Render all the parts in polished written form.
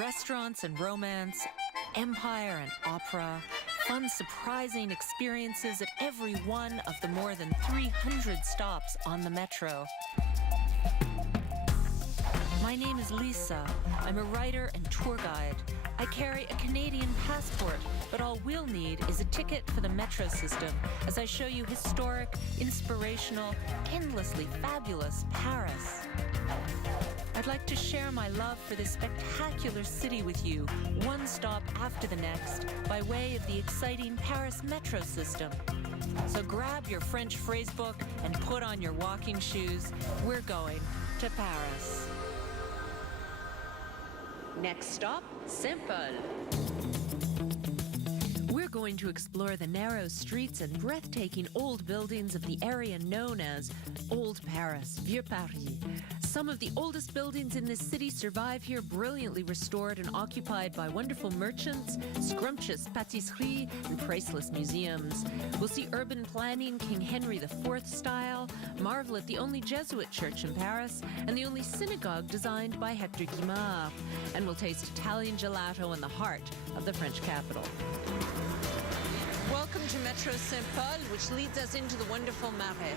Restaurants and romance, empire and opera, fun, surprising experiences at every one of the more than 300 stops on the metro. My name is Lisa. I'm a writer and tour guide. I carry a Canadian passport, but all we'll need is a ticket for the metro system as I show you historic, inspirational, endlessly fabulous Paris. I'd like to share my love for this spectacular city with you, one stop after the next, by way of the exciting Paris metro system. So grab your French phrasebook and put on your walking shoes. We're going to Paris. Next stop, Saint-Paul. We're going to explore the narrow streets and breathtaking old buildings of the area known as Old Paris, Vieux Paris. Some of the oldest buildings in this city survive here, brilliantly restored and occupied by wonderful merchants, scrumptious pâtisserie, and priceless museums. We'll see urban planning, King Henry IV style, marvel at the only Jesuit church in Paris, and the only synagogue designed by Hector Guimard. And we'll taste Italian gelato in the heart of the French capital. Welcome to Metro Saint-Paul, which leads us into the wonderful Marais.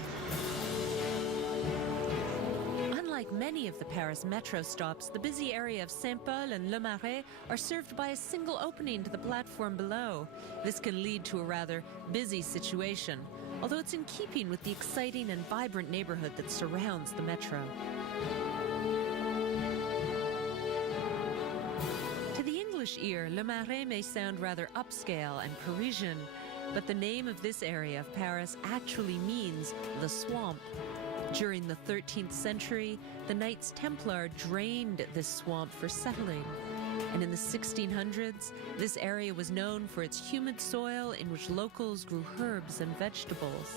Unlike many of the Paris metro stops, the busy area of Saint-Paul and Le Marais are served by a single opening to the platform below. This can lead to a rather busy situation, although it's in keeping with the exciting and vibrant neighborhood that surrounds the metro. To the English ear, Le Marais may sound rather upscale and Parisian, but the name of this area of Paris actually means the swamp. During the 13th century, the Knights Templar drained this swamp for settling. And in the 1600s, this area was known for its humid soil in which locals grew herbs and vegetables.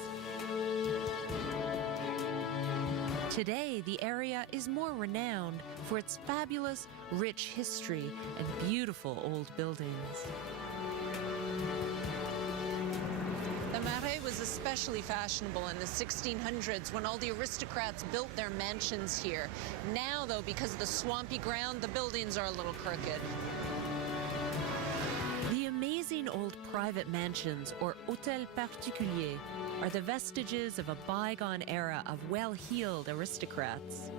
Today, the area is more renowned for its fabulous, rich history and beautiful old buildings. The Marais was especially fashionable in the 1600s when all the aristocrats built their mansions here. Now, though, because of the swampy ground, the buildings are a little crooked. The amazing old private mansions, or hôtels particuliers, are the vestiges of a bygone era of well-heeled aristocrats.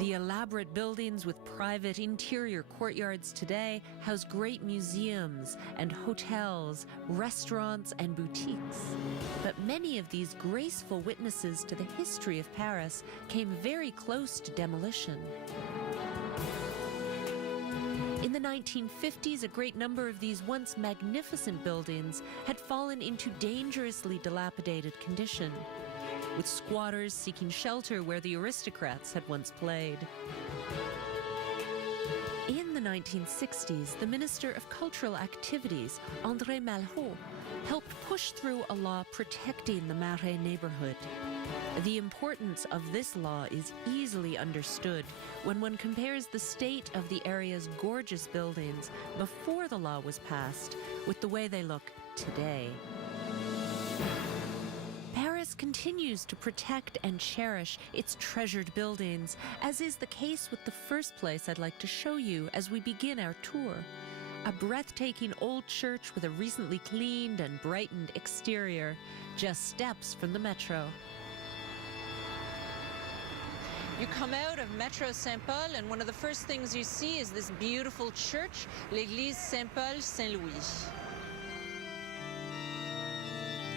The elaborate buildings with private interior courtyards today house great museums and hotels, restaurants and boutiques. But many of these graceful witnesses to the history of Paris came very close to demolition. In the 1950s, a great number of these once magnificent buildings had fallen into dangerously dilapidated condition, with squatters seeking shelter where the aristocrats had once played. In the 1960s, the Minister of Cultural Activities, André Malraux, helped push through a law protecting the Marais neighborhood. The importance of this law is easily understood when one compares the state of the area's gorgeous buildings before the law was passed with the way they look today. Paris continues to protect and cherish its treasured buildings, as is the case with the first place I'd like to show you as we begin our tour. A breathtaking old church with a recently cleaned and brightened exterior, just steps from the metro. You come out of Metro Saint-Paul, and one of the first things you see is this beautiful church, l'Église Saint-Paul Saint-Louis.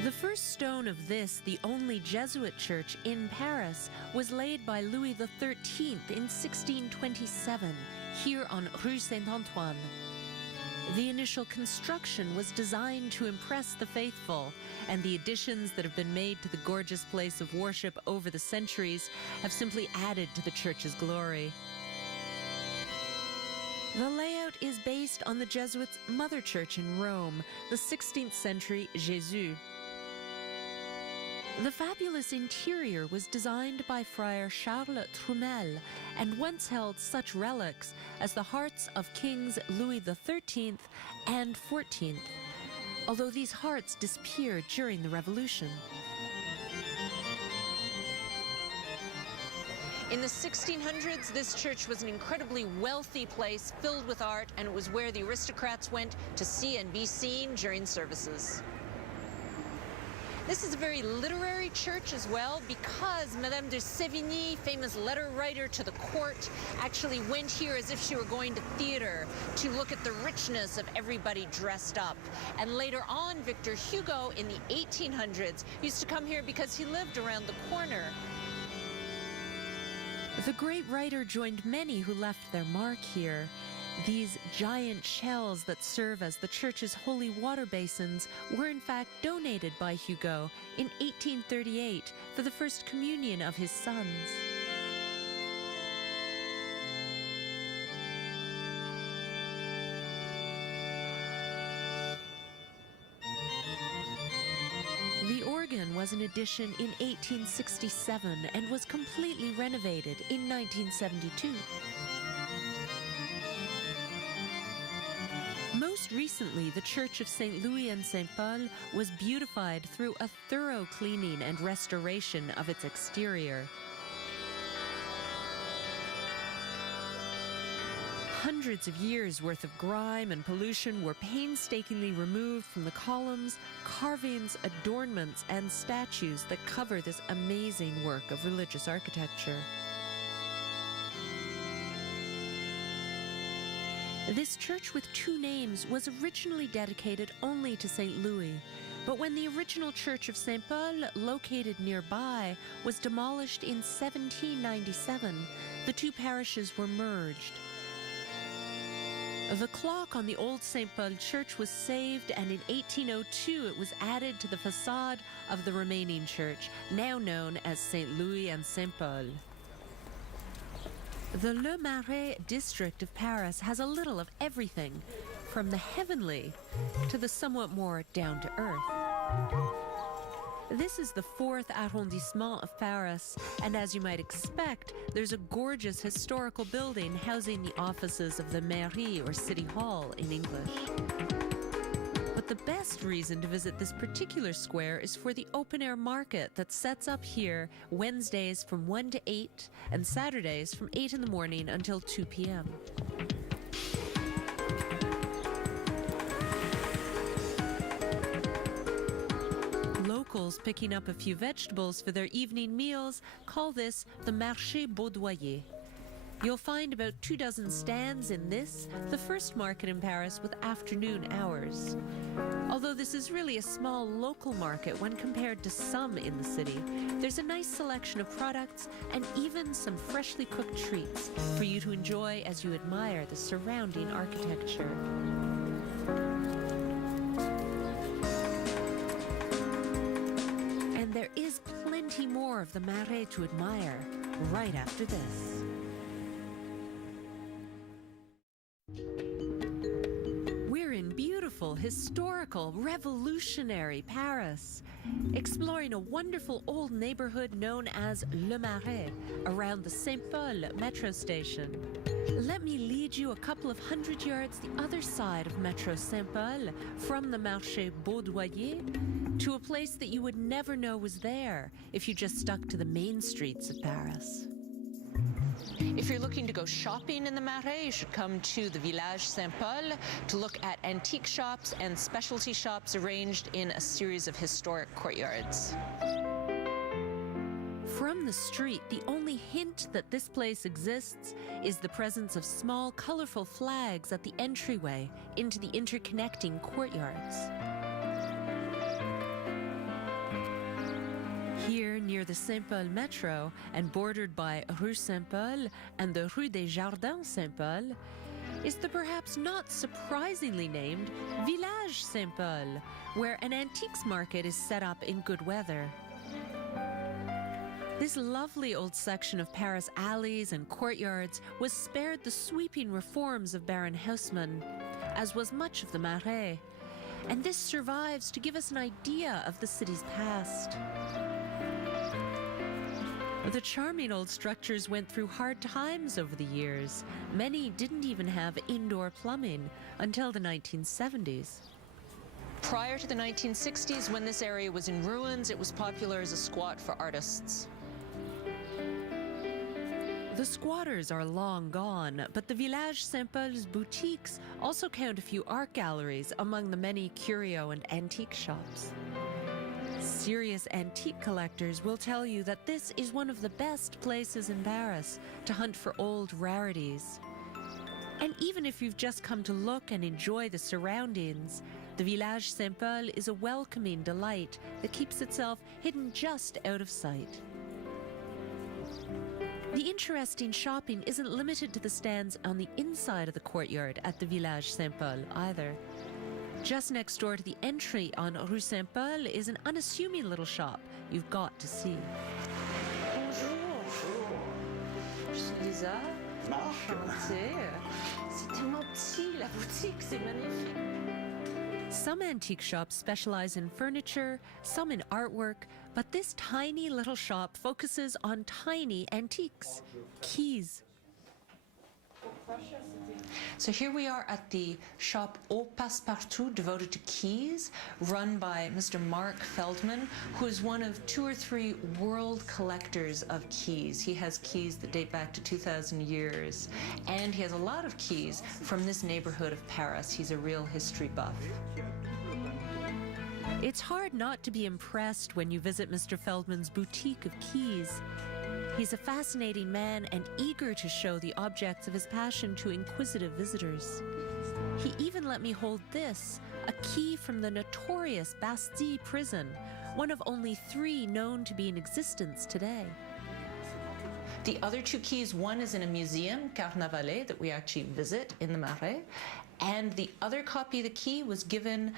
The first stone of this, the only Jesuit church in Paris, was laid by Louis XIII in 1627, here on Rue Saint-Antoine. The initial construction was designed to impress the faithful, and the additions that have been made to the gorgeous place of worship over the centuries have simply added to the church's glory. The layout is based on the Jesuits' mother church in Rome, the 16th century Jésus. The fabulous interior was designed by Friar Charles Trumel and once held such relics as the hearts of Kings Louis XIII and XIV, although these hearts disappeared during the Revolution. In the 1600s, this church was an incredibly wealthy place filled with art, and it was where the aristocrats went to see and be seen during services. This is a very literary church as well, because Madame de Sévigné, famous letter writer to the court, actually went here as if she were going to theater to look at the richness of everybody dressed up. And later on, Victor Hugo in the 1800s used to come here because he lived around the corner. The great writer joined many who left their mark here. These giant shells that serve as the church's holy water basins were in fact donated by Hugo in 1838 for the first communion of his sons. The organ was an addition in 1867 and was completely renovated in 1972. Most recently, the Church of St. Louis and St. Paul was beautified through a thorough cleaning and restoration of its exterior. Hundreds of years' worth of grime and pollution were painstakingly removed from the columns, carvings, adornments, and statues that cover this amazing work of religious architecture. This church with two names was originally dedicated only to St. Louis, but when the original church of St. Paul, located nearby, was demolished in 1797, the two parishes were merged. The clock on the old St. Paul church was saved, and in 1802 it was added to the facade of the remaining church, now known as St. Louis and St. Paul. The Le Marais district of Paris has a little of everything, from the heavenly to the somewhat more down-to-earth. This is the 4th arrondissement of Paris, and as you might expect, there's a gorgeous historical building housing the offices of the mairie, or city hall in English. But the best reason to visit this particular square is for the open-air market that sets up here Wednesdays from 1 to 8 and Saturdays from 8 in the morning until 2 p.m. Locals picking up a few vegetables for their evening meals call this the Marché Baudoyer. You'll find about 24 stands in this, the first market in Paris with afternoon hours. Although this is really a small local market when compared to some in the city, there's a nice selection of products and even some freshly cooked treats for you to enjoy as you admire the surrounding architecture. And there is plenty more of the Marais to admire right after this. Historical, revolutionary Paris, exploring a wonderful old neighborhood known as Le Marais around the St. Paul metro station. Let me lead you a couple of hundred yards the other side of Metro St. Paul from the Marché Baudoyer to a place that you would never know was there if you just stuck to the main streets of Paris. If you're looking to go shopping in the Marais, you should come to the Village St. Paul to look at antique shops and specialty shops arranged in a series of historic courtyards. From the street, the only hint that this place exists is the presence of small, colorful flags at the entryway into the interconnecting courtyards. Here, near the St. Paul metro and bordered by Rue St. Paul and the Rue des Jardins St. Paul, is the perhaps not surprisingly named Village St. Paul, where an antiques market is set up in good weather. This lovely old section of Paris alleys and courtyards was spared the sweeping reforms of Baron Haussmann, as was much of the Marais, and this survives to give us an idea of the city's past. The charming old structures went through hard times over the years. Many didn't even have indoor plumbing until the 1970s. Prior to the 1960s, when this area was in ruins, it was popular as a squat for artists. The squatters are long gone, but the Village Saint-Paul's boutiques also count a few art galleries among the many curio and antique shops. Serious antique collectors will tell you that this is one of the best places in Paris to hunt for old rarities. And even if you've just come to look and enjoy the surroundings, the Village Saint-Paul is a welcoming delight that keeps itself hidden just out of sight. The interesting shopping isn't limited to the stands on the inside of the courtyard at the Village Saint-Paul either. Just next door to the entry on Rue Saint-Paul is an unassuming little shop you've got to see. Bonjour. Je suis Lisa. Enchantée. C'est tellement petit, la boutique, c'est magnifique. Some antique shops specialize in furniture, some in artwork, but this tiny little shop focuses on tiny antiques, keys. So here we are at the shop Au Passepartout, devoted to keys, run by Mr. Mark Feldman, who is one of 2 or 3 world collectors of keys. He has keys that date back to 2,000 years, and he has a lot of keys from this neighborhood of Paris. He's a real history buff. It's hard not to be impressed when you visit Mr. Feldman's boutique of keys. He's a fascinating man and eager to show the objects of his passion to inquisitive visitors. He even let me hold this, a key from the notorious Bastille prison, one of only 3 known to be in existence today. The other 2 keys, one is in a museum, Carnavalet, that we actually visit in the Marais, and the other copy of the key was given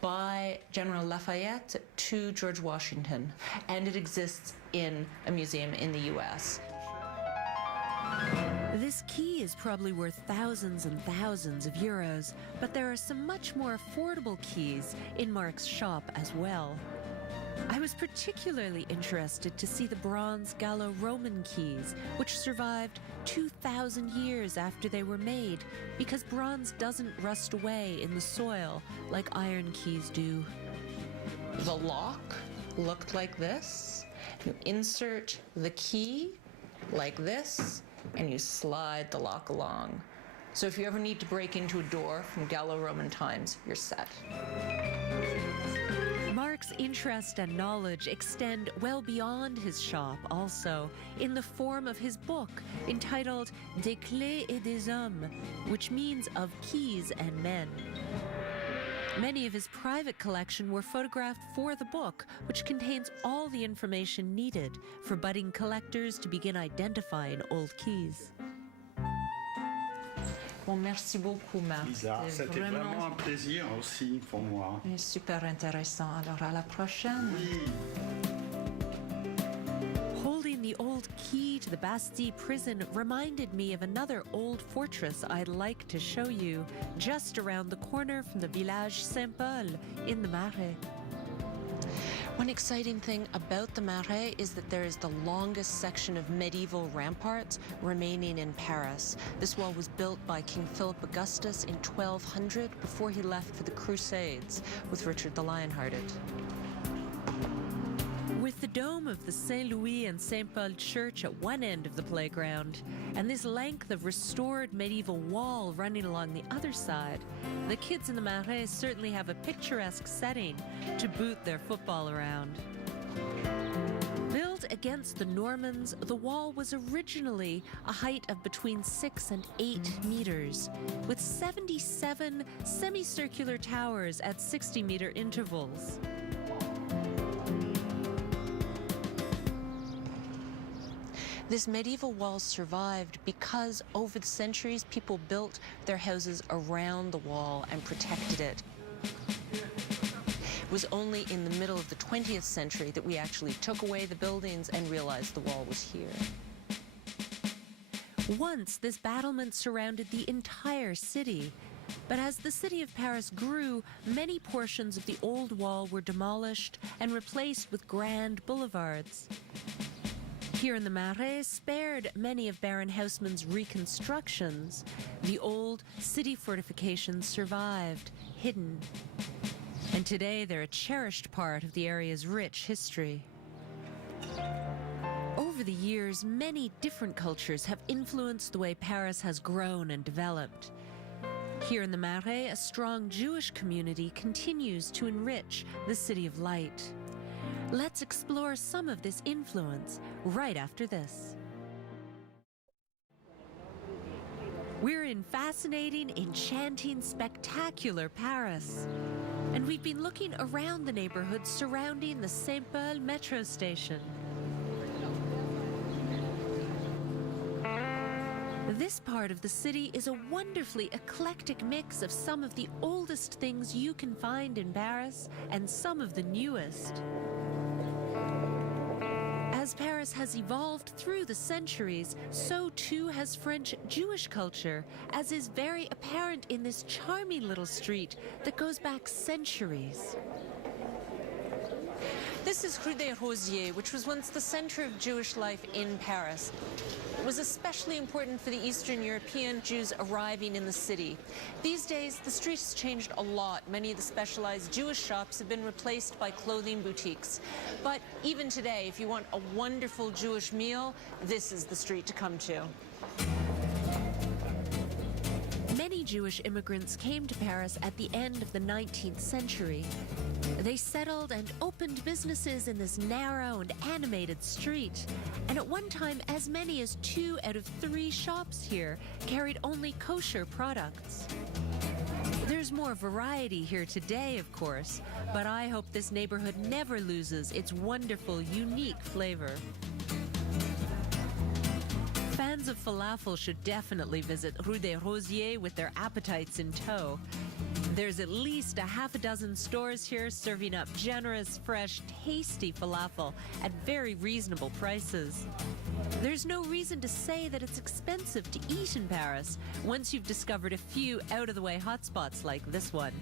by General Lafayette to George Washington, and it exists in a museum in the US. This key is probably worth thousands and thousands of euros, but there are some much more affordable keys in Mark's shop as well. I was particularly interested to see the bronze Gallo-Roman keys, which survived 2,000 years after they were made, because bronze doesn't rust away in the soil like iron keys do. The lock looked like this. You insert the key like this, and you slide the lock along. So if you ever need to break into a door from Gallo-Roman times, you're set. Mark's interest and knowledge extend well beyond his shop also, in the form of his book entitled Des Clés et des Hommes, which means of keys and men. Many of his private collection were photographed for the book, which contains all the information needed for budding collectors to begin identifying old keys. Bon, merci beaucoup, Marc. Lisa, c'était vraiment un plaisir aussi pour moi. Super intéressant. Alors, à la prochaine. Oui. Holding the old key to the Bastille prison reminded me of another old fortress I'd like to show you, just around the corner from the Village Saint-Paul in the Marais. One exciting thing about the Marais is that there is the longest section of medieval ramparts remaining in Paris. This wall was built by King Philip Augustus in 1200 before he left for the Crusades with Richard the Lionhearted. With the dome of the Saint Louis and Saint Paul Church at one end of the playground, and this length of restored medieval wall running along the other side, the kids in the Marais certainly have a picturesque setting to boot their football around. Built against the Normans, the wall was originally a height of between 6 and 8 meters, with 77 semicircular towers at 60-meter intervals. This medieval wall survived because over the centuries people built their houses around the wall and protected it. It was only in the middle of the 20th century that we actually took away the buildings and realized the wall was here. Once, this battlement surrounded the entire city. But as the city of Paris grew, many portions of the old wall were demolished and replaced with grand boulevards. Here in the Marais, spared many of Baron Haussmann's reconstructions, the old city fortifications survived, hidden. And today they're a cherished part of the area's rich history. Over the years, many different cultures have influenced the way Paris has grown and developed. Here in the Marais, a strong Jewish community continues to enrich the City of Light. Let's explore some of this influence right after this. We're in fascinating, enchanting, spectacular Paris. And we've been looking around the neighborhood surrounding the Saint-Paul metro station. This part of the city is a wonderfully eclectic mix of some of the oldest things you can find in Paris and some of the newest. As Paris has evolved through the centuries, so too has French Jewish culture, as is very apparent in this charming little street that goes back centuries. This is Rue des Rosiers, which was once the center of Jewish life in Paris. It was especially important for the Eastern European Jews arriving in the city. These days, the street has changed a lot. Many of the specialized Jewish shops have been replaced by clothing boutiques. But even today, if you want a wonderful Jewish meal, this is the street to come to. Many Jewish immigrants came to Paris at the end of the 19th century. They settled and opened businesses in this narrow and animated street. And at one time, as many as 2 out of 3 shops here carried only kosher products. There's more variety here today, of course, but I hope this neighborhood never loses its wonderful, unique flavor. Fans of falafel should definitely visit Rue des Rosiers with their appetites in tow. There's at least a half a dozen stores here serving up generous, fresh, tasty falafel at very reasonable prices. There's no reason to say that it's expensive to eat in Paris once you've discovered a few out-of-the-way hotspots like this one.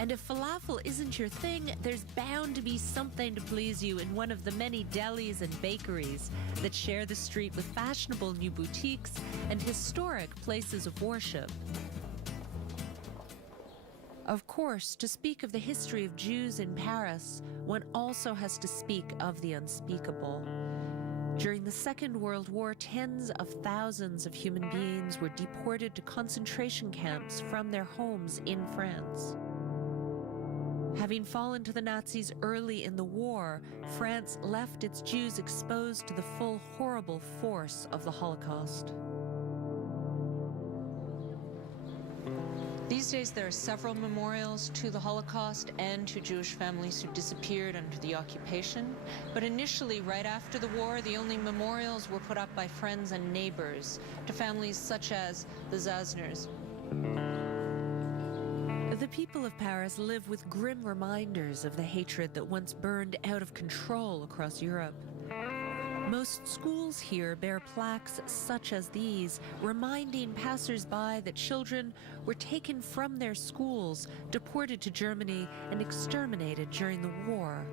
And if falafel isn't your thing, there's bound to be something to please you in one of the many delis and bakeries that share the street with fashionable new boutiques and historic places of worship. Of course, to speak of the history of Jews in Paris, one also has to speak of the unspeakable. During the Second World War, tens of thousands of human beings were deported to concentration camps from their homes in France. Having fallen to the Nazis early in the war, France left its Jews exposed to the full horrible force of the Holocaust. These days, there are several memorials to the Holocaust and to Jewish families who disappeared under the occupation. But initially, right after the war, the only memorials were put up by friends and neighbors to families such as the Zasners. The people of Paris live with grim reminders of the hatred that once burned out of control across Europe. Most schools here bear plaques such as these, reminding passers-by that children were taken from their schools, deported to Germany, and exterminated during the war.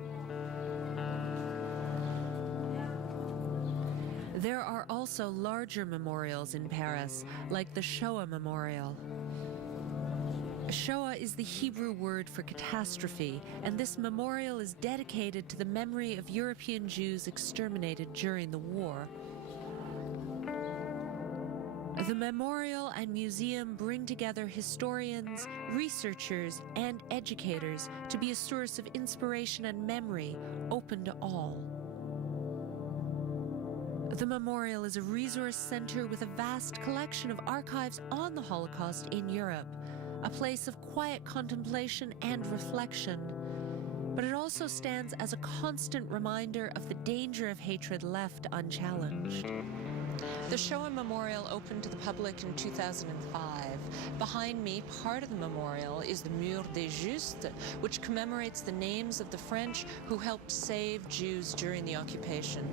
There are also larger memorials in Paris, like the Shoah Memorial. Shoah is the Hebrew word for catastrophe, and this memorial is dedicated to the memory of European Jews exterminated during the war. The memorial and museum bring together historians, researchers, and educators to be a source of inspiration and memory, open to all. The memorial is a resource center with a vast collection of archives on the Holocaust in Europe, a place of quiet contemplation and reflection, but it also stands as a constant reminder of the danger of hatred left unchallenged. The Shoah Memorial opened to the public in 2005. Behind me, part of the memorial is the Mur des Justes, which commemorates the names of the French who helped save Jews during the occupation.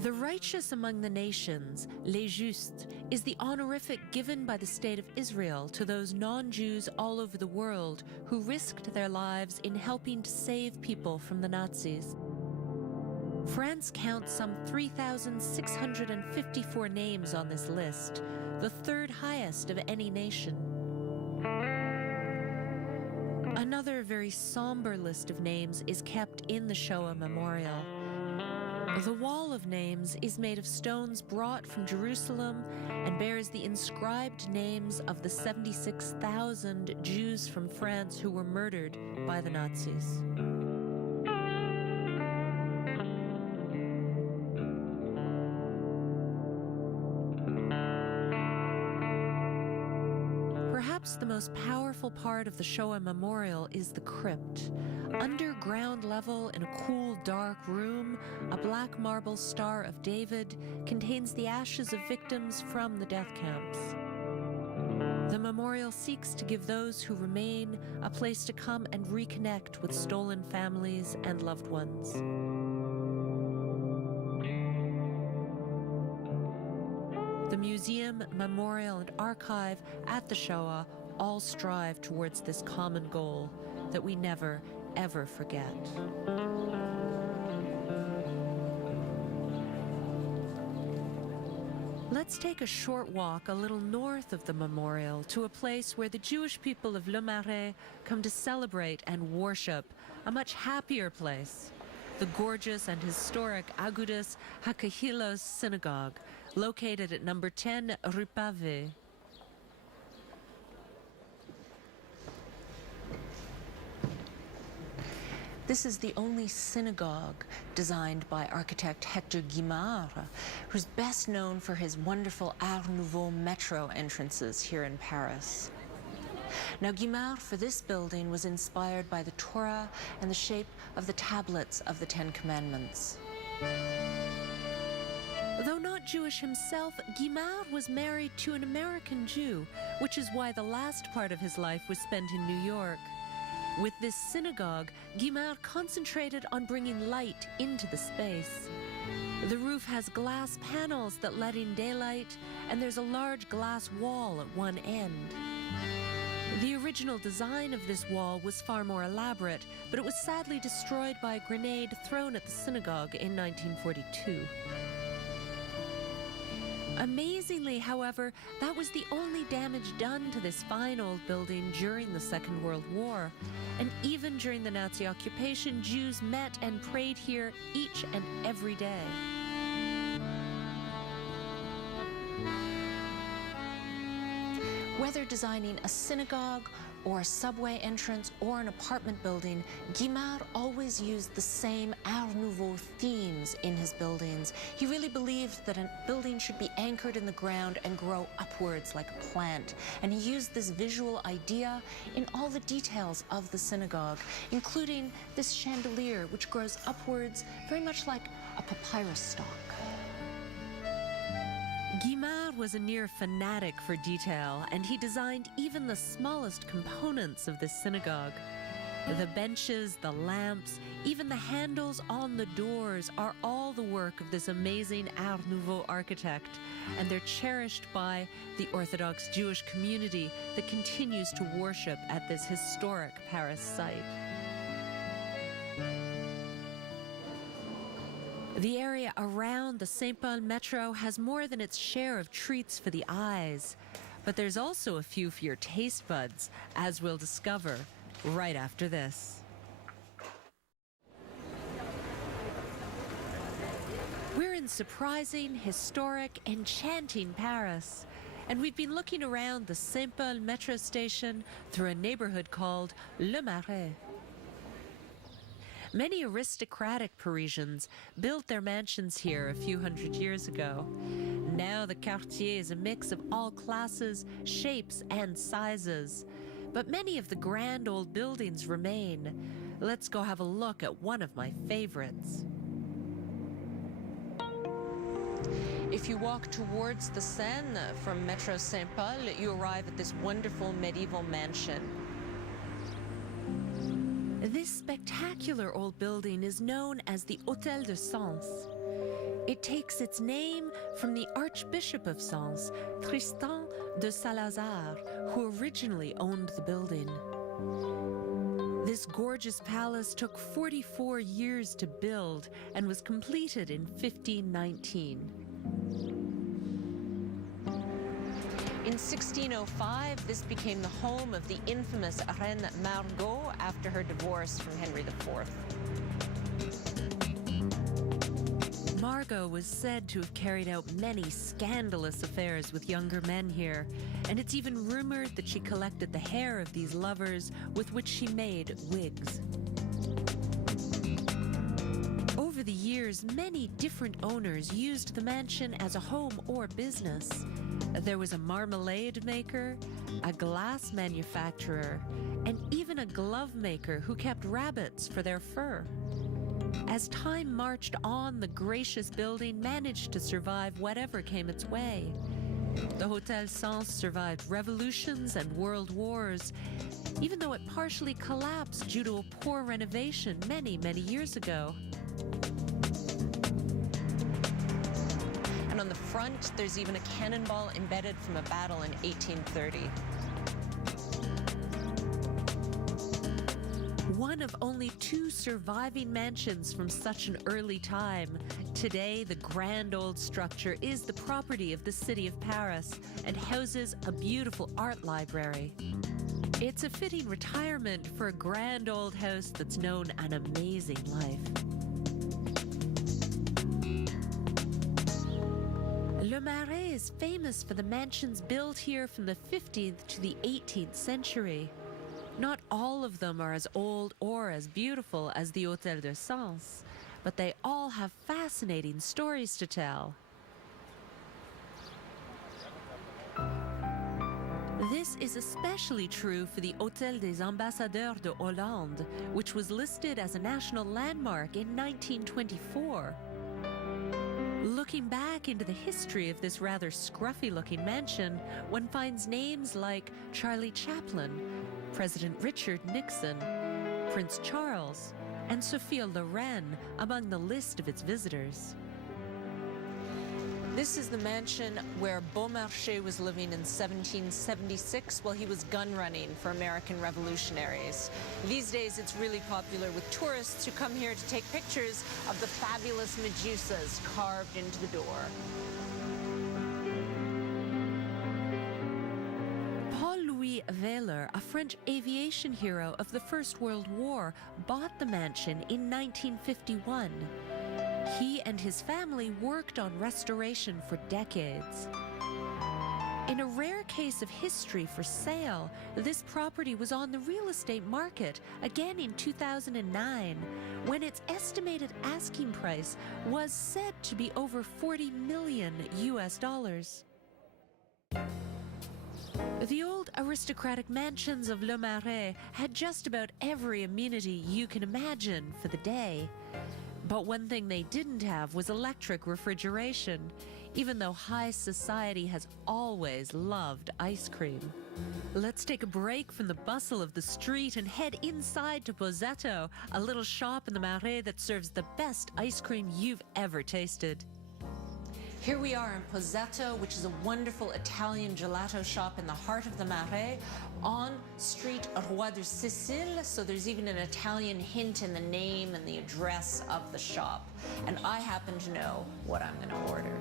The righteous among the nations, les justes, is the honorific given by the State of Israel to those non-Jews all over the world who risked their lives in helping to save people from the Nazis. France counts some 3,654 names on this list, the third highest of any nation. Another very somber list of names is kept in the Shoah Memorial. The Wall of Names is made of stones brought from Jerusalem and bears the inscribed names of the 76,000 Jews from France who were murdered by the Nazis. Perhaps the most powerful part of the Shoah Memorial is the crypt. Underground level in a cool, dark room, a black marble Star of David contains the ashes of victims from the death camps. The memorial seeks to give those who remain a place to come and reconnect with stolen families and loved ones. The museum, memorial, and archive at the Shoah all strive towards this common goal that we never, ever forget. Let's take a short walk a little north of the memorial to a place where the Jewish people of Le Marais come to celebrate and worship, a much happier place. The gorgeous and historic Agudas HaKahilos Synagogue, located at number 10 Rue Pavée. This is the only synagogue designed by architect Hector Guimard, who's best known for his wonderful Art Nouveau metro entrances here in Paris. Now, Guimard, for this building, was inspired by the Torah and the shape of the tablets of the Ten Commandments. Though not Jewish himself, Guimard was married to an American Jew, which is why the last part of his life was spent in New York. With this synagogue, Guimard concentrated on bringing light into the space. The roof has glass panels that let in daylight, and there's a large glass wall at one end. The original design of this wall was far more elaborate, but it was sadly destroyed by a grenade thrown at the synagogue in 1942. Amazingly, however, that was the only damage done to this fine old building during the Second World War. And even during the Nazi occupation, Jews met and prayed here each and every day. Whether designing a synagogue or a subway entrance or an apartment building, Guimard always used the same Art Nouveau themes in his buildings. He really believed that a building should be anchored in the ground and grow upwards like a plant. And he used this visual idea in all the details of the synagogue, including this chandelier, which grows upwards very much like a papyrus stalk. Guimard was a near fanatic for detail, and he designed even the smallest components of this synagogue. The benches, the lamps, even the handles on the doors are all the work of this amazing Art Nouveau architect, and they're cherished by the Orthodox Jewish community that continues to worship at this historic Paris site. The area around the Saint-Paul Metro has more than its share of treats for the eyes, but there's also a few for your taste buds, as we'll discover right after this. We're in surprising, historic, enchanting Paris, and we've been looking around the Saint-Paul Metro station through a neighborhood called Le Marais. Many aristocratic Parisians built their mansions here a few hundred years ago. Now the quartier is a mix of all classes, shapes, and sizes. But many of the grand old buildings remain. Let's go have a look at one of my favorites. If you walk towards the Seine from Metro Saint-Paul, you arrive at this wonderful medieval mansion. This spectacular old building is known as the Hôtel de Sens. It takes its name from the Archbishop of Sens, Tristan de Salazar, who originally owned the building. This gorgeous palace took 44 years to build and was completed in 1519. In In 1605, this became the home of the infamous Reine Margot after her divorce from Henry IV. Margot was said to have carried out many scandalous affairs with younger men here, and it's even rumored that she collected the hair of these lovers with which she made wigs. Over the years, many different owners used the mansion as a home or business. There was a marmalade maker, a glass manufacturer, and even a glove maker who kept rabbits for their fur. As time marched on, the gracious building managed to survive whatever came its way. The Hôtel Sens survived revolutions and world wars, even though it partially collapsed due to a poor renovation many, many years ago. And on the front, there's even a cannonball embedded from a battle in 1830. One of only 2 surviving mansions from such an early time. Today, the grand old structure is the property of the city of Paris and houses a beautiful art library. It's a fitting retirement for a grand old house that's known an amazing life. Le Marais is famous for the mansions built here from the 15th to the 18th century. Not all of them are as old or as beautiful as the Hôtel de Sens, but they all have fascinating stories to tell. This is especially true for the Hôtel des Ambassadeurs de Hollande, which was listed as a national landmark in 1924. Looking back into the history of this rather scruffy-looking mansion, one finds names like Charlie Chaplin, President Richard Nixon, Prince Charles, and Sophia Loren among the list of its visitors. This is the mansion where Beaumarchais was living in 1776 while he was gun running for American revolutionaries. These days, it's really popular with tourists who come here to take pictures of the fabulous medusas carved into the door. Paul-Louis Weyler, a French aviation hero of the First World War, bought the mansion in 1951. He and his family worked on restoration for decades. In a rare case of history for sale, this property was on the real estate market again in 2009, when its estimated asking price was said to be over $40 million US. The old aristocratic mansions of Le Marais had just about every amenity you can imagine for the day. But one thing they didn't have was electric refrigeration, even though high society has always loved ice cream. Let's take a break from the bustle of the street and head inside to Pozzetto, a little shop in the Marais that serves the best ice cream you've ever tasted. Here we are in Pozzetto, which is a wonderful Italian gelato shop in the heart of the Marais, on Street Roi de Sicile, so there's even an Italian hint in the name and the address of the shop. And I happen to know what I'm going to order.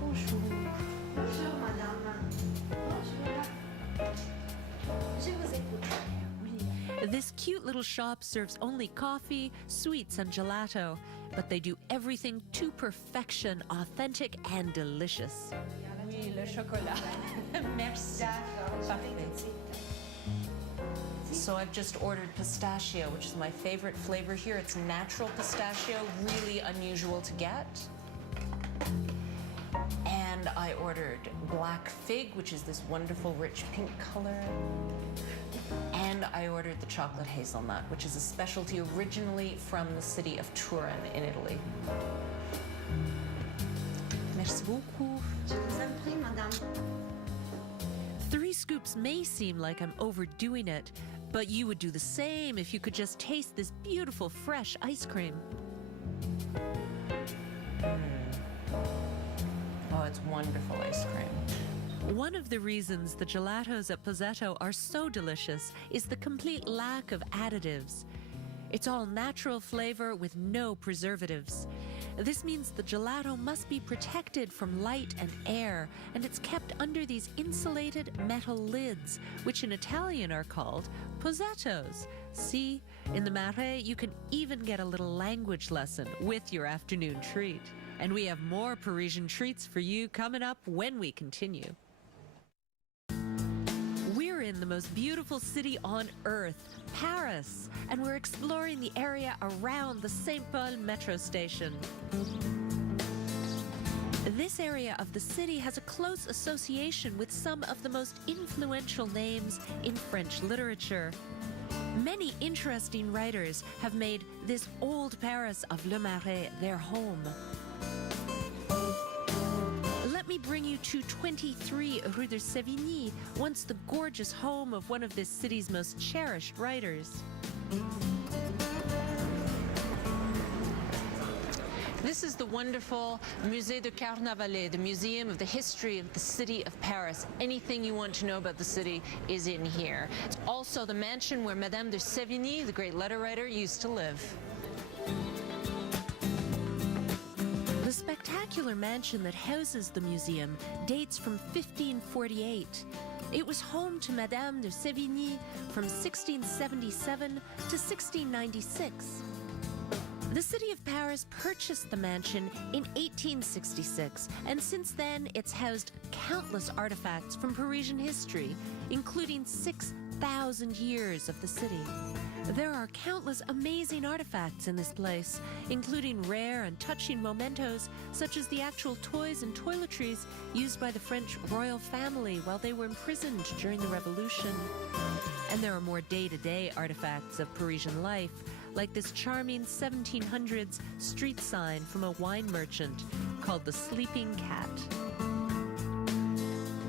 Bonjour. Bonjour, madame. Bonjour. Je vous écoute. This cute little shop serves only coffee, sweets, and gelato, but they do everything to perfection, authentic and delicious. Oui, le chocolat. Merci. Parfait. So I've just ordered pistachio, which is my favorite flavor here. It's natural pistachio, really unusual to get. And I ordered black fig, which is this wonderful rich pink color. And I ordered the chocolate hazelnut, which is a specialty originally from the city of Turin in Italy. Merci beaucoup. Je vous en prie, madame. 3 scoops may seem like I'm overdoing it, but you would do the same if you could just taste this beautiful fresh ice cream. Oh, it's wonderful ice cream. One of the reasons the gelatos at Pozzetto are so delicious is the complete lack of additives. It's all natural flavor with no preservatives. This means the gelato must be protected from light and air, and it's kept under these insulated metal lids, which in Italian are called posatos. See, in the Marais, you can even get a little language lesson with your afternoon treat. And we have more Parisian treats for you coming up when we continue. We're in the most beautiful city on earth, Paris, and we're exploring the area around the Saint-Paul metro station. This area of the city has a close association with some of the most influential names in French literature. Many interesting writers have made this old Paris of Le Marais their home. Let me bring you to 23 Rue de Sévigné, once the gorgeous home of one of this city's most cherished writers. This is the wonderful Musée de Carnavalet, the Museum of the History of the City of Paris. Anything you want to know about the city is in here. It's also the mansion where Madame de Sévigné, the great letter writer, used to live. The spectacular mansion that houses the museum dates from 1548. It was home to Madame de Sévigné from 1677 to 1696. The city of Paris purchased the mansion in 1866, and since then it's housed countless artifacts from Parisian history, including 6,000 years of the city. There are countless amazing artifacts in this place, including rare and touching mementos, such as the actual toys and toiletries used by the French royal family while they were imprisoned during the Revolution. And there are more day-to-day artifacts of Parisian life, like this charming 1700s street sign from a wine merchant called the Sleeping Cat.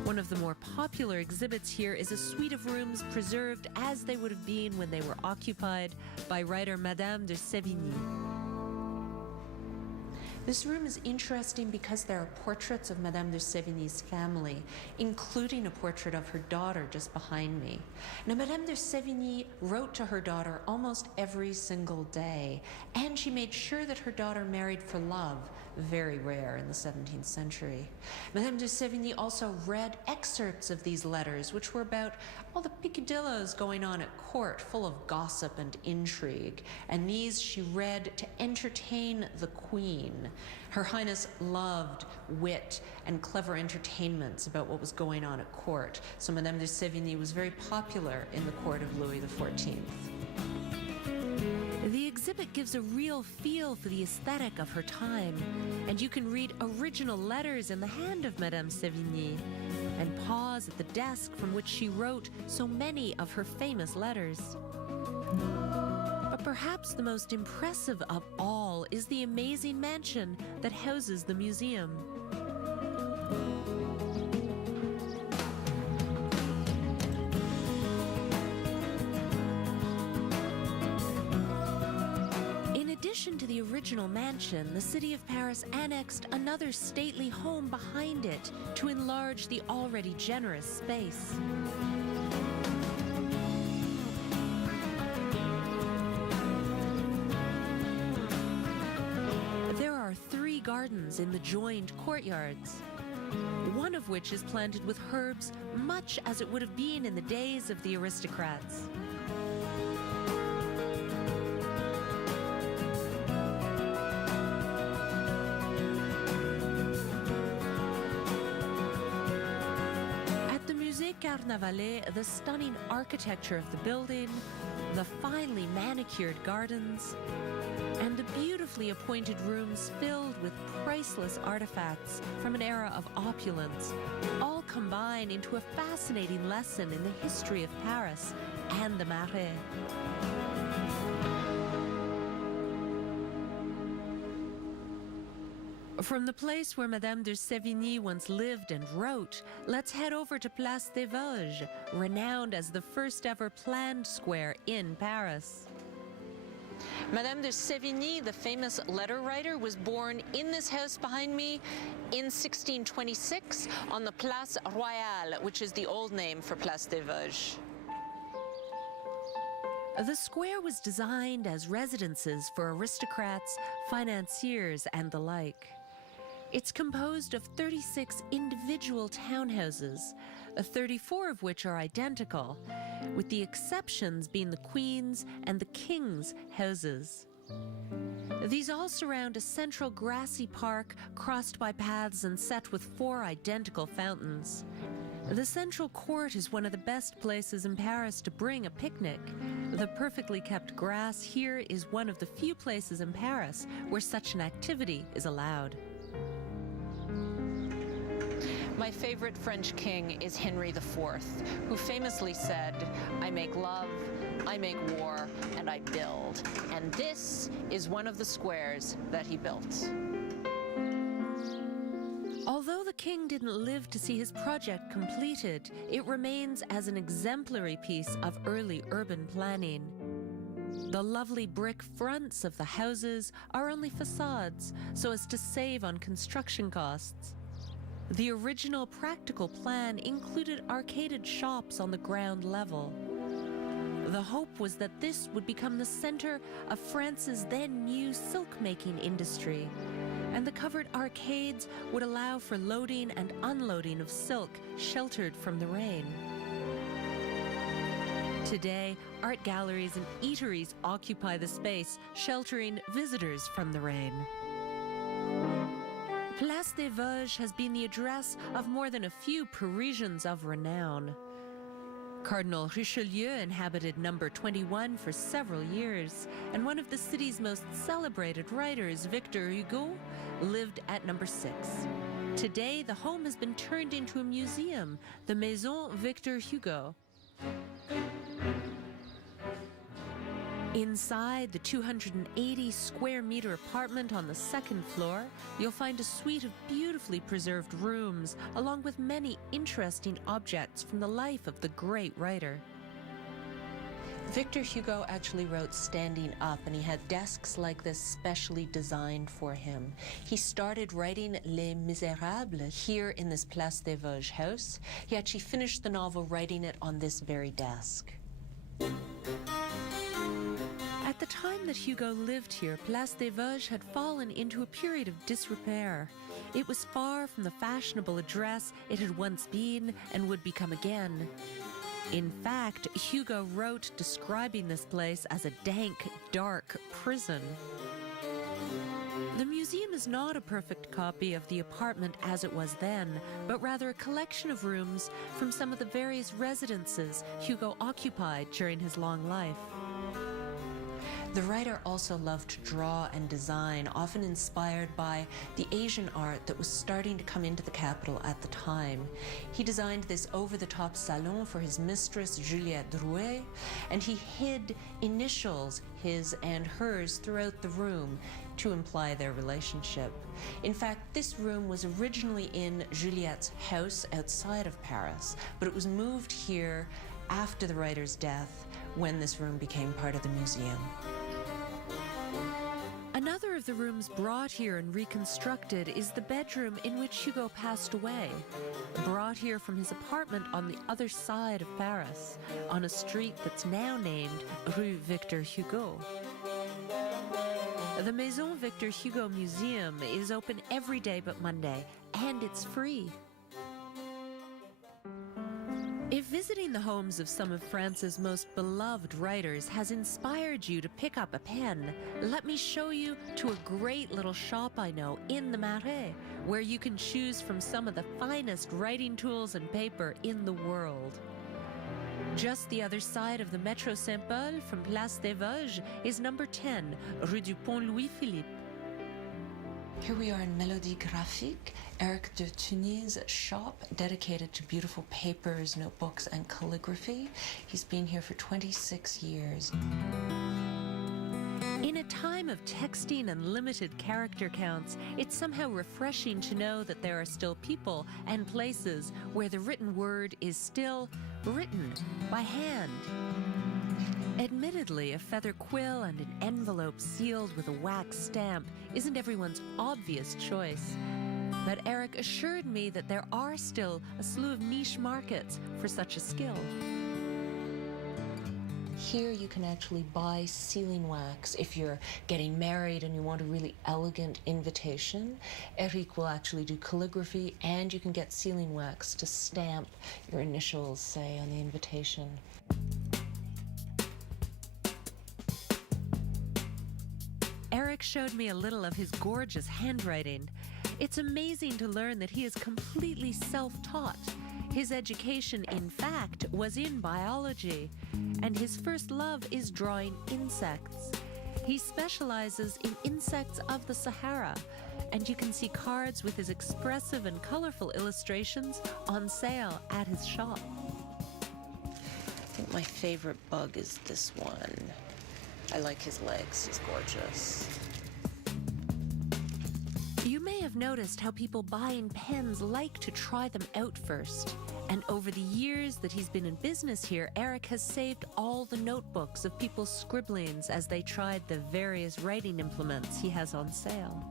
One of the more popular exhibits here is a suite of rooms preserved as they would have been when they were occupied by writer Madame de Sévigné. This room is interesting because there are portraits of Madame de Sévigné's family, including a portrait of her daughter just behind me. Now, Madame de Sévigné wrote to her daughter almost every single day, and she made sure that her daughter married for love, very rare in the 17th century. Madame de Sévigné also read excerpts of these letters, which were about all the picadillos going on at court, full of gossip and intrigue. And these she read to entertain the Queen. Her Highness loved wit and clever entertainments about what was going on at court. So Madame de Sévigné was very popular in the court of Louis XIV. The exhibit gives a real feel for the aesthetic of her time, and you can read original letters in the hand of Madame Sévigné and pause at the desk from which she wrote so many of her famous letters. But perhaps the most impressive of all is the amazing mansion that houses the museum. In addition to the original mansion, the city of Paris annexed another stately home behind it to enlarge the already generous space. There are 3 gardens in the joined courtyards, one of which is planted with herbs much as it would have been in the days of the aristocrats. Carnavalet, the stunning architecture of the building, the finely manicured gardens, and the beautifully appointed rooms filled with priceless artifacts from an era of opulence, all combine into a fascinating lesson in the history of Paris and the Marais. From the place where Madame de Sévigné once lived and wrote, let's head over to Place des Vosges, renowned as the first ever planned square in Paris. Madame de Sévigné, the famous letter writer, was born in this house behind me in 1626 on the Place Royale, which is the old name for Place des Vosges. The square was designed as residences for aristocrats, financiers, and the like. It's composed of 36 individual townhouses, 34 of which are identical, with the exceptions being the Queen's and the King's houses. These all surround a central grassy park crossed by paths and set with 4 identical fountains. The central court is one of the best places in Paris to bring a picnic. The perfectly kept grass here is one of the few places in Paris where such an activity is allowed. My favorite French king is Henry IV, who famously said, "I make love, I make war, and I build." And this is one of the squares that he built. Although the king didn't live to see his project completed, it remains as an exemplary piece of early urban planning. The lovely brick fronts of the houses are only facades, so as to save on construction costs. The original practical plan included arcaded shops on the ground level. The hope was that this would become the center of France's then new silk-making industry, and the covered arcades would allow for loading and unloading of silk sheltered from the rain. Today, art galleries and eateries occupy the space, sheltering visitors from the rain. Place des Vosges has been the address of more than a few Parisians of renown. Cardinal Richelieu inhabited number 21 for several years, and one of the city's most celebrated writers, Victor Hugo, lived at number 6. Today, the home has been turned into a museum, the Maison Victor Hugo. Inside the 280 square meter apartment on the second floor, you'll find a suite of beautifully preserved rooms, along with many interesting objects from the life of the great writer. Victor Hugo actually wrote standing up, and he had desks like this specially designed for him. He started writing Les Miserables here in this Place des Vosges house. He actually finished the novel writing it on this very desk. At the time that Hugo lived here, Place des Vosges had fallen into a period of disrepair. It was far from the fashionable address it had once been and would become again. In fact, Hugo wrote describing this place as a dank, dark prison. The museum is not a perfect copy of the apartment as it was then, but rather a collection of rooms from some of the various residences Hugo occupied during his long life. The writer also loved to draw and design, often inspired by the Asian art that was starting to come into the capital at the time. He designed this over-the-top salon for his mistress, Juliette Drouet, and he hid initials, his and hers, throughout the room to imply their relationship. In fact, this room was originally in Juliette's house outside of Paris, but it was moved here after the writer's death, when this room became part of the museum. Another of the rooms brought here and reconstructed is the bedroom in which Hugo passed away, brought here from his apartment on the other side of Paris, on a street that's now named Rue Victor Hugo. The Maison Victor Hugo Museum is open every day but Monday, and it's free. If visiting the homes of some of France's most beloved writers has inspired you to pick up a pen, let me show you to a great little shop I know in the Marais, where you can choose from some of the finest writing tools and paper in the world. Just the other side of the Métro Saint-Paul from Place des Vosges is number 10, Rue du Pont Louis-Philippe. Here we are in Mélodie Graphique, Eric de Tunis' shop dedicated to beautiful papers, notebooks, and calligraphy. He's been here for 26 years. In a time of texting and limited character counts, it's somehow refreshing to know that there are still people and places where the written word is still written by hand. Admittedly, a feather quill and an envelope sealed with a wax stamp isn't everyone's obvious choice. But Eric assured me that there are still a slew of niche markets for such a skill. here you can actually buy sealing wax if you're getting married and you want a really elegant invitation. Eric will actually do calligraphy, and you can get sealing wax to stamp your initials, say, on the invitation. Eric showed me a little of his gorgeous handwriting. It's amazing to learn that he is completely self-taught. His education, in fact, was in biology, and his first love is drawing insects. He specializes in insects of the Sahara, and you can see cards with his expressive and colorful illustrations on sale at his shop. I think my favorite bug is this one. I like his legs, he's gorgeous. You may have noticed how people buying pens like to try them out first. And over the years that he's been in business here, Eric has saved all the notebooks of people's scribblings as they tried the various writing implements he has on sale.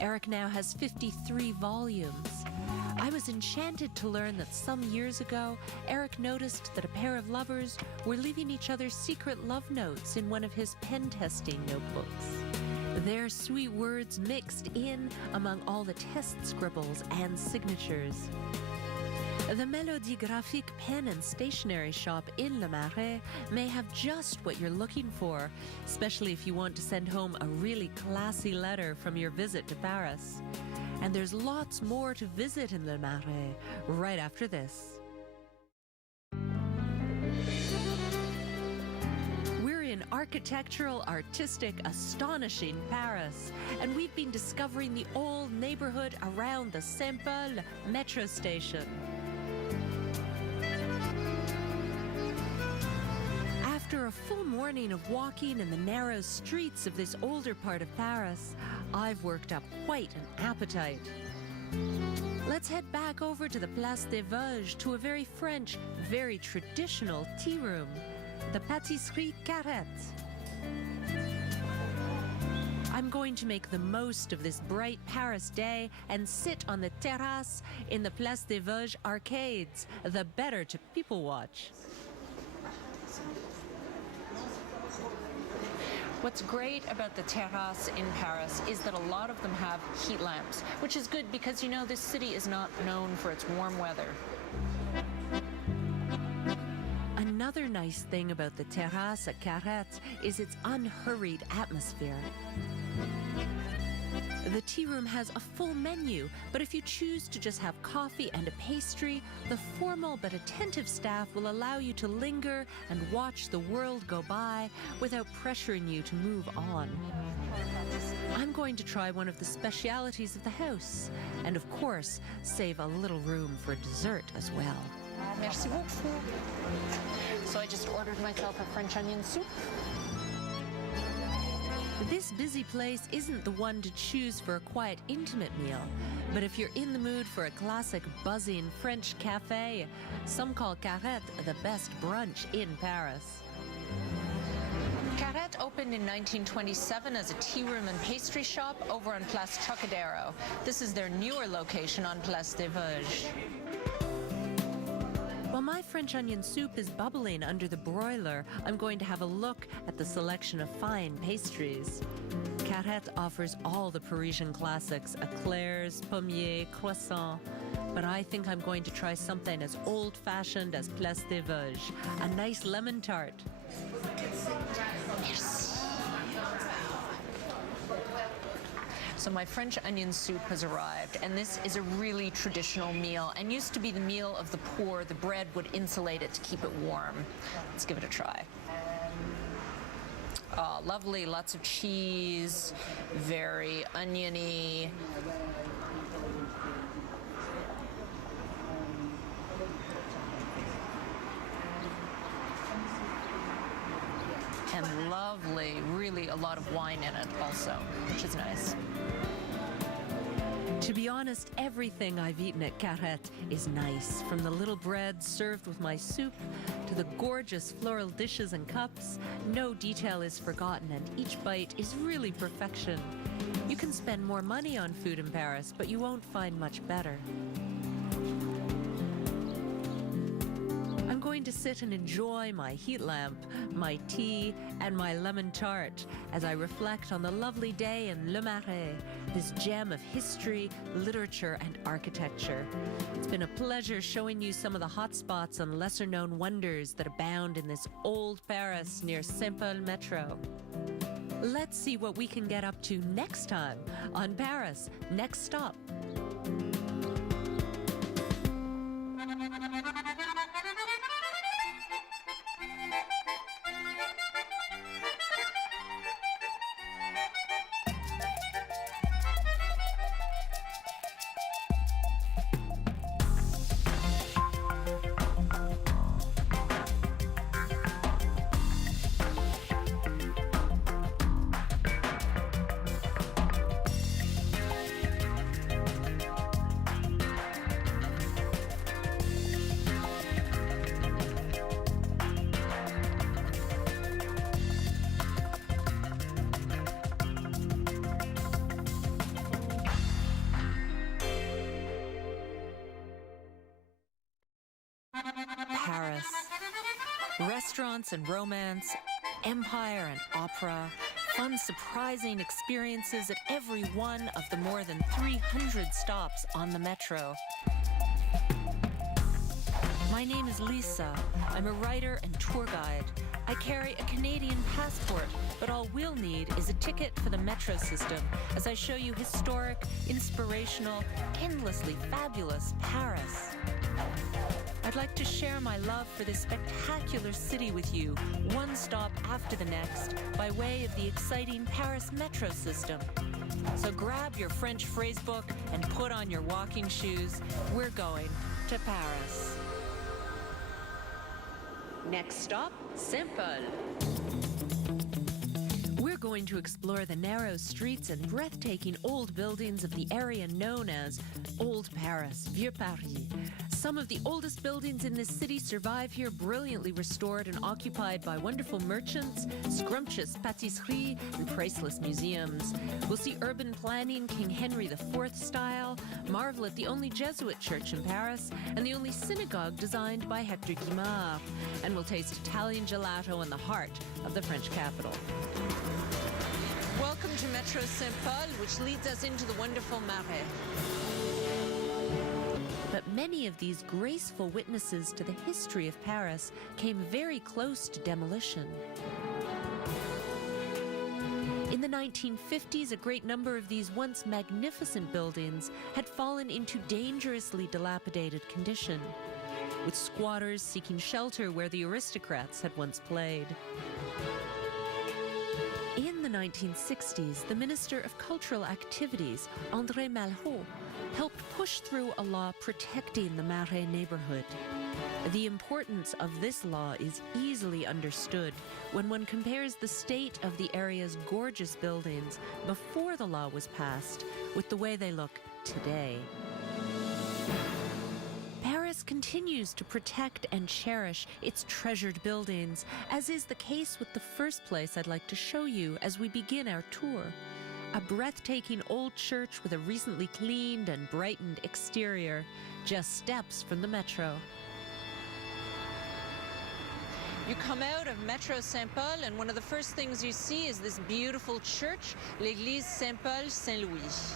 Eric now has 53 volumes. I was enchanted to learn that some years ago, Eric noticed that a pair of lovers were leaving each other secret love notes in one of his pen testing notebooks. Their sweet words mixed in among all the test scribbles and signatures. The Mélodie Graphique pen and stationery shop in Le Marais may have just what you're looking for, especially if you want to send home a really classy letter from your visit to Paris. And there's lots more to visit in Le Marais right after this. We're in architectural, artistic, astonishing Paris, and we've been discovering the old neighborhood around the Saint-Paul metro station. After a full morning of walking in the narrow streets of this older part of Paris, I've worked up quite an appetite. Let's head back over to the Place des Vosges to a very French, very traditional tea room, the Pâtisserie Carrette. I'm going to make the most of this bright Paris day and sit on the terrace in the Place des Vosges arcades, the better to people watch. What's great about the terrace in Paris is that a lot of them have heat lamps, which is good because, you know, this city is not known for its warm weather. Another nice thing about the terrace at Carrette is its unhurried atmosphere. The tea room has a full menu, but if you choose to just have coffee and a pastry, the formal but attentive staff will allow you to linger and watch the world go by without pressuring you to move on. I'm going to try one of the specialities of the house, and of course, save a little room for dessert as well. Merci beaucoup. So I just ordered myself a French onion soup. This busy place isn't the one to choose for a quiet, intimate meal, but if you're in the mood for a classic, buzzing French cafe, some call Carrette the best brunch in Paris. Carrette opened in 1927 as a tea room and pastry shop over on Place Trocadero. This is their newer location on Place des Vosges. While my French onion soup is bubbling under the broiler, I'm going to have a look at the selection of fine pastries. Carrette offers all the Parisian classics, eclairs, pommiers, croissants. But I think I'm going to try something as old-fashioned as Place des Vosges, a nice lemon tart. So my French onion soup has arrived, and this is a really traditional meal and used to be the meal of the poor. The bread would insulate it to keep it warm. Let's give it a try. Oh, lovely, lots of cheese, very oniony. And lovely, really a lot of wine in it also, which is nice. To be honest, everything I've eaten at Carrette is nice, from the little bread served with my soup to the gorgeous floral dishes and cups. No detail is forgotten, and each bite is really perfection. You can spend more money on food in Paris, but you won't find much better. I'm going going to sit and enjoy my heat lamp, my tea, and my lemon tart as I reflect on the lovely day in Le Marais, this gem of history, literature, and architecture. It's been a pleasure showing you some of the hot spots and lesser-known wonders that abound in this old Paris near Saint-Paul Metro. Let's see what we can get up to next time on Paris Next Stop. Paris. Restaurants and romance, empire and opera, fun, surprising experiences at every one of the more than 300 stops on the metro. My name is Lisa. I'm a writer and tour guide. I carry a Canadian passport, but all we'll need is a ticket for the metro system as I show you historic, inspirational, endlessly fabulous Paris. I'd like to share my love for this spectacular city with you, one stop after the next, by way of the exciting Paris metro system. So grab your French phrase book and put on your walking shoes. We're going to Paris. Next stop, Saint-Paul. We're going to explore the narrow streets and breathtaking old buildings of the area known as Old Paris, Vieux Paris. Some of the oldest buildings in this city survive here, brilliantly restored and occupied by wonderful merchants, scrumptious patisserie, and priceless museums. We'll see urban planning, King Henry IV style, marvel at the only Jesuit church in Paris, and the only synagogue designed by Hector Guimard. And we'll taste Italian gelato in the heart of the French capital. Welcome to Metro Saint-Paul, which leads us into the wonderful Marais. But many of these graceful witnesses to the history of Paris came very close to demolition. In the 1950s, a great number of these once magnificent buildings had fallen into dangerously dilapidated condition, with squatters seeking shelter where the aristocrats had once played. In the 1960s, the Minister of Cultural Activities, André Malraux, helped push through a law protecting the Marais neighborhood. The importance of this law is easily understood when one compares the state of the area's gorgeous buildings before the law was passed with the way they look today. Paris continues to protect and cherish its treasured buildings, as is the case with the first place I'd like to show you as we begin our tour. A breathtaking old church with a recently cleaned and brightened exterior, just steps from the metro. You come out of Metro Saint-Paul, and one of the first things you see is this beautiful church, l'Église Saint-Paul Saint-Louis.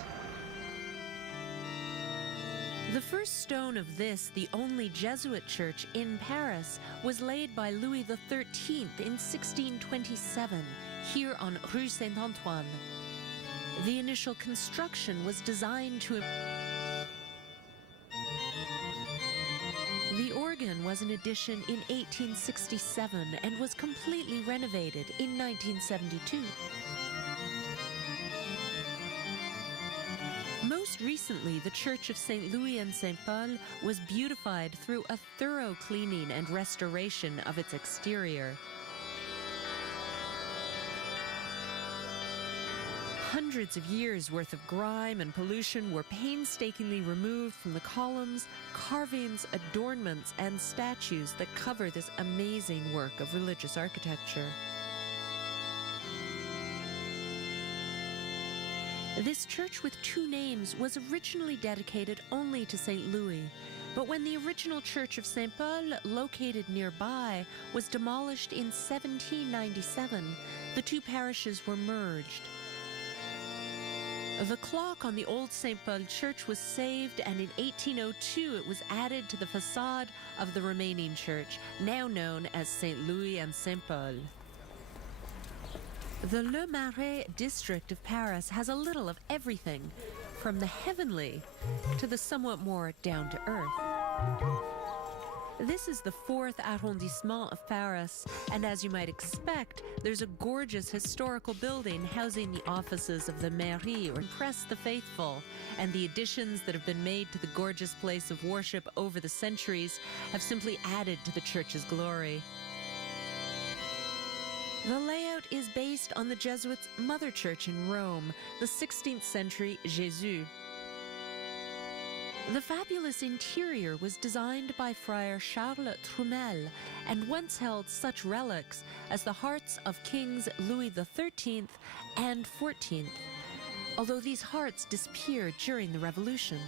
The first stone of this, the only Jesuit church in Paris, was laid by Louis XIII in 1627, here on Rue Saint-Antoine. The initial construction was designed to... The organ was an addition in 1867 and was completely renovated in 1972. Most recently, the Church of St. Louis and St. Paul was beautified through a thorough cleaning and restoration of its exterior. Hundreds of years' worth of grime and pollution were painstakingly removed from the columns, carvings, adornments, and statues that cover this amazing work of religious architecture. This church with two names was originally dedicated only to St. Louis, But when the original church of St. Paul, located nearby, was demolished in 1797, the two parishes were merged. The clock on the old St. Paul church was saved, and in 1802 it was added to the facade of the remaining church, now known as St. Louis and St. Paul. The Le Marais district of Paris has a little of everything, from the heavenly to the somewhat more down-to-earth. This is the 4th arrondissement of Paris, and as you might expect, there's a gorgeous historical building housing the offices of the mairie, or Press the Faithful, and the additions that have been made to the gorgeous place of worship over the centuries have simply added to the church's glory. The layout is based on the Jesuits' mother church in Rome, the 16th century Jésus. The fabulous interior was designed by Friar Charles Trumel and once held such relics as the hearts of Kings Louis XIII and XIV, although these hearts disappeared during the Revolution.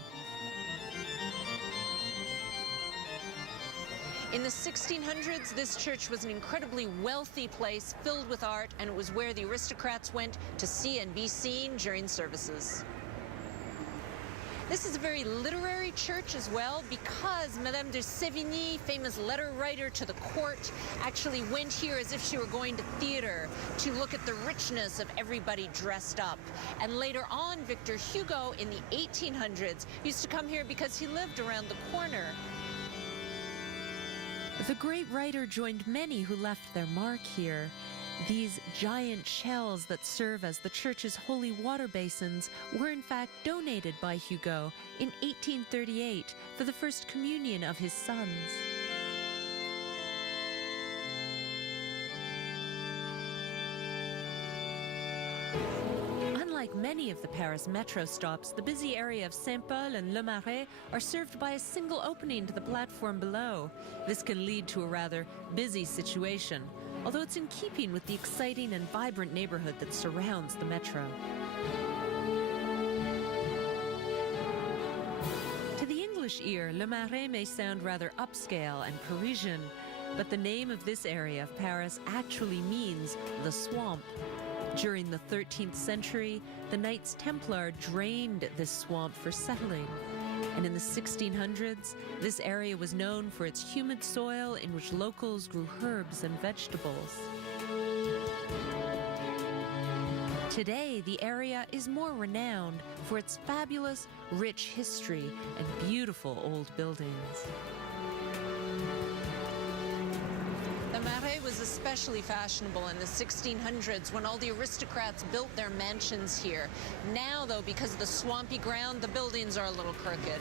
In the 1600s, this church was an incredibly wealthy place filled with art, and it was where the aristocrats went to see and be seen during services. This is a very literary church as well, because Madame de Sévigné, famous letter writer to the court, actually went here as if she were going to theater to look at the richness of everybody dressed up. And later on, Victor Hugo in the 1800s used to come here because he lived around the corner. The great writer joined many who left their mark here. These giant shells that serve as the church's holy water basins were in fact donated by Hugo in 1838 for the first communion of his sons. Unlike many of the Paris metro stops, the busy area of Saint Paul and Le Marais are served by a single opening to the platform below. This can lead to a rather busy situation, although it's in keeping with the exciting and vibrant neighborhood that surrounds the metro. To the English ear, Le Marais may sound rather upscale and Parisian, but the name of this area of Paris actually means the swamp. During the 13th century, the Knights Templar drained this swamp for settling. And in the 1600s, this area was known for its humid soil in which locals grew herbs and vegetables. Today, the area is more renowned for its fabulous, rich history and beautiful old buildings. The Marais was especially fashionable in the 1600s when all the aristocrats built their mansions here. Now, though, because of the swampy ground, the buildings are a little crooked.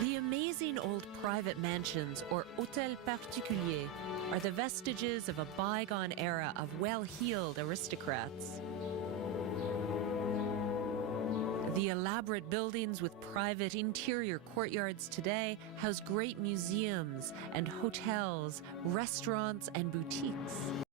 The amazing old private mansions, or hôtels particuliers, are the vestiges of a bygone era of well-heeled aristocrats. The elaborate buildings with private interior courtyards today house great museums and hotels, restaurants, and boutiques.